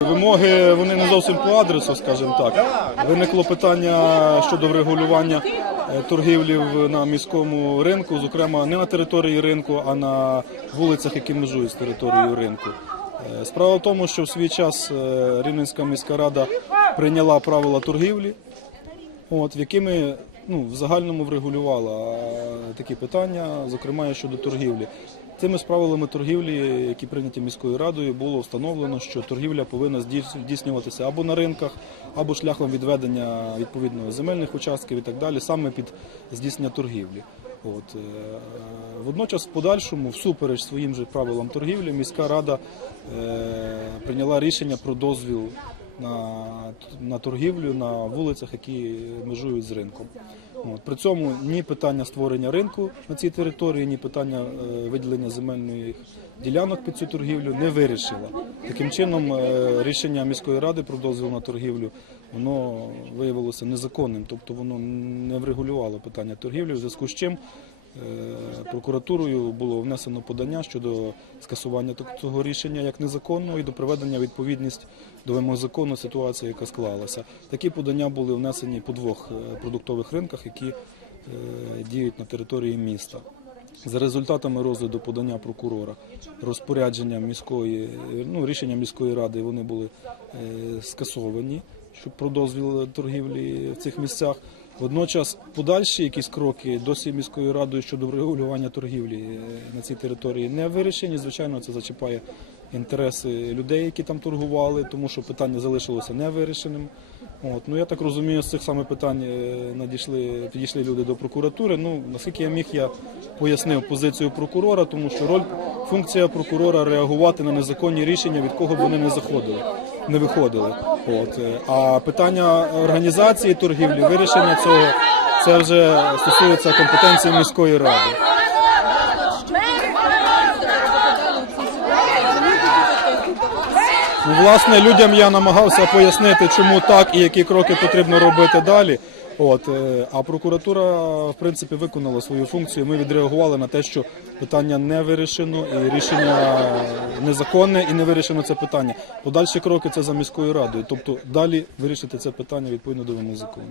Вимоги вони не зовсім по адресу, скажімо так. Виникло питання щодо врегулювання е, торгівлі на міському ринку, зокрема не на території ринку, а на вулицях, які межують з територією ринку. Е, Справа в тому, що в свій час е, Рівненська міська рада прийняла правила торгівлі, от, якими ну, в загальному врегулювала такі питання, зокрема і щодо торгівлі. Цими правилами торгівлі, які прийняті міською радою, було встановлено, що торгівля повинна здійснюватися або на ринках, або шляхом відведення відповідно земельних участків і так далі, саме під здійснення торгівлі. От, е, водночас, в подальшому, всупереч своїм же правилам торгівлі, міська рада е, прийняла рішення про дозвіл на, на торгівлю на вулицях, які межують з ринком. При цьому ні питання створення ринку на цій території, ні питання е, виділення земельних ділянок під цю торгівлю не вирішила. Таким чином, е, рішення міської ради про дозвіл на торгівлю воно виявилося незаконним, тобто воно не врегулювало питання торгівлі, в зв'язку з чим прокуратурою було внесено подання щодо скасування цього рішення як незаконного і до приведення відповідність до вимог закону ситуації, яка склалася. Такі подання були внесені по двох е, продуктових ринках, які е, діють на території міста. За результатами розгляду подання прокурора, розпорядження міської, ну рішення міської ради, вони були е, скасовані щоб про дозвіл торгівлі в цих місцях. Водночас подальші якісь кроки досі міською радою щодо врегулювання торгівлі е, на цій території не вирішені. Звичайно, це зачіпає інтереси людей, які там торгували, тому що питання залишилося невирішеним. От ну я так розумію, з цих саме питань е, надійшли підійшли люди до прокуратури. Ну наскільки я міг, я пояснив позицію прокурора, тому що роль функція прокурора реагувати на незаконні рішення, від кого б вони не заходили, не виходили. От е, а питання організації торгівлі, вирішення цього, це вже стосується компетенції міської ради. Власне, людям я намагався пояснити, чому так і які кроки потрібно робити далі. От, е, а прокуратура, в принципі, виконала свою функцію. Ми відреагували на те, що питання не вирішено, і рішення незаконне, і не вирішено це питання. Подальші кроки це за міською радою. Тобто далі вирішити це питання відповідно до вимог закону.